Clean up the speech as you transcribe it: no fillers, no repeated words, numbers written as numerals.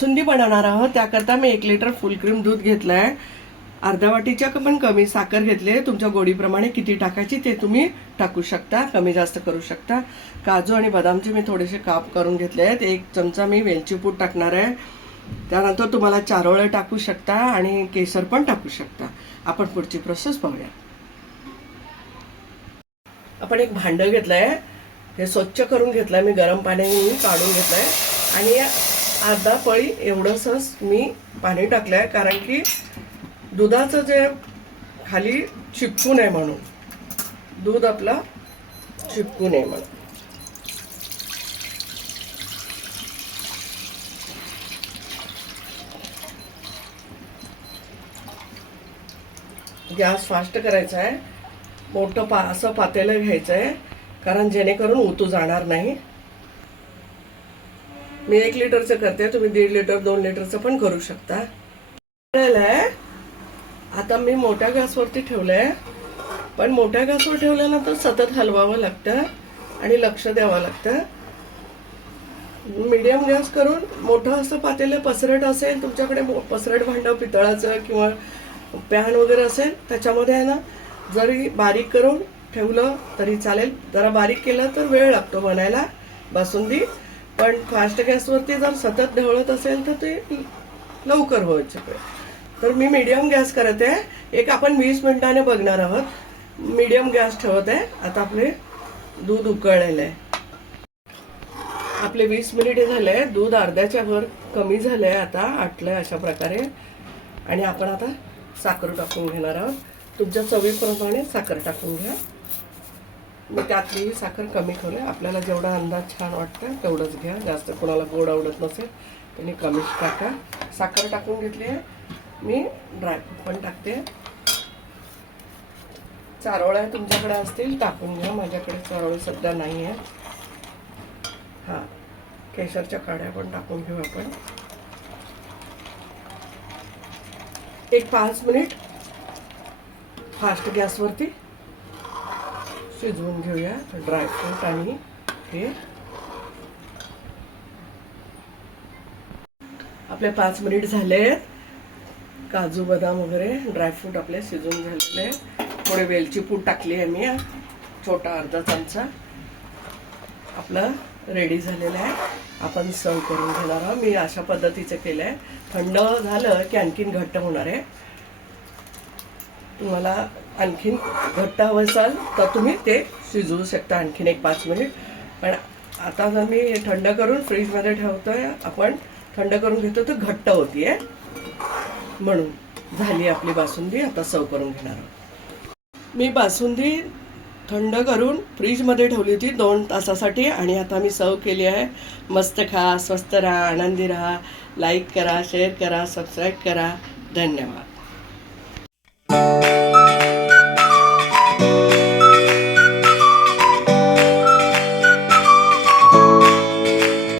बासुंदी बनवणार आहोत. त्याकरता मी 1 लिटर फुल क्रीम दूध घेतलं आहे. अर्ध्या वाटीच्या पण कमी साखर घेतली आहे. तुमच्या गोडीप्रमाणे किती टाकायची ते तुम्ही टाकू शकता, कमी जास्त करू शकता. काजू आणि बदामचे मी थोडेसे काप करून घेतले आहेत. 1 चमचा मी वेलची पूड टाकणार आहे. त्यानंतर तुम्हाला चारोळे टाकू शकता आणि केसर पण टाकू शकता. आपण पुढची प्रोसेस पाहूया. आपण एक भांडं घेतलं आहे. हे स्वच्छ करून घेतलं आहे मी, गरम पाण्याने काढून घेतलं आहे आणि अर्धा पळी एवढंसंच मी पाणी टाकलं आहे, कारण की दुधाचं जे खाली चिपकू नये म्हणून, दूध आपलं चिपकू नये म्हणून. गॅस फास्ट करायचा आहे. मोठं असं पातेलं घ्यायचं आहे, कारण जेणेकरून उतू जाणार नाही. मी 1 लिटरचं करते, तुम्ही 1.5 लिटर 2 लिटरचं पण करू शकता. आता मी मोठ्या गॅसवरती ठेवलंय, पण मोठ्या गॅसवर ठेवल्यानंतर सतत हलवावं लागतं आणि लक्ष द्यावं लागतं. मीडियम गॅस करून मोठं असं पातेलं पसरट असेल तुमच्याकडे, पसरट भांडं पितळाचं किंवा पॅन वगैरे असेल, त्याच्यामध्ये आहे ना, जरी बारीक करून ठेवलं तरी चालेल. जरा बारीक केलं तर वेळ लागतो बनायला बासुंदी, पण फास्ट गॅसवरती जर सतत ढवळत असेल तर ते लवकर व्हायचं. तर मी मीडियम गॅस करत आहे. एक आपण 20 मिनिटाने बघणार आहोत. मीडियम गॅस ठेवत आहे. आता आपले दूध उकळलेलं आहे. आपले 20 मिनिटे झाले. दूध अर्ध्याच्या वर कमी झालंय, आता आटलंय अशा प्रकारे. आणि आपण आता साखर टाकून घेणार आहोत. तुमच्या चवीप्रमाणे साखर टाकून घ्या. मी त्यातली साखर कमी ठेवली. आपल्याला जेवढा अंदाज छान वाटतं तेवढंच घ्या. जास्त कोणाला गोड आवडत नसेल त्यांनी कमीच टाका. साखर टाकून घेतली आहे. मी ड्रायफ्रूट पण टाकते. चारोळ्या तुमच्याकडे असतील टाकून घ्या. माझ्याकडे चारोळे सध्या नाही आहे. हां, केशरच्या काड्या पण टाकून घेऊ आपण. एक 5 मिनिट फास्ट गॅसवरती शिजवून घेऊया ड्रायफ्रूट आणि हे. आपले 5 मिनिट झाले. काजू बदाम वगैरे ड्रायफ्रूट आपले शिजून झालेले. थोडे वेलची पूड टाकली आहे मी, छोटा अर्धा चमचा. आपलं रेडी झालेलं आहे. आपण सर्व करून घेणार आहोत. मी अशा पद्धतीचं केलं आहे. थंड झालं की आणखीन घट्ट होणार आहे. तुम्हाला आणखीन घट्ट हवं असेल तर तुम्ही ते शिजवू शकता आणखीन एक 5 मिनिट. पण आता जर मी थंड करून फ्रीजमध्ये ठेवतोय, आपण थंड करून घेतो तर घट्ट होतीये, म्हणून झाली आपली बासुंदी. आता सर्व करून घेणार आहोत. मी बासुंदी थंड करून फ्रीजमध्ये ठेवली होती 2 तासासाठी आणि आता मी सर्व केली आहे. मस्त खा, स्वस्त राहा, आनंदी राहा. लाईक करा, शेअर करा, सबस्क्राईब करा. धन्यवाद.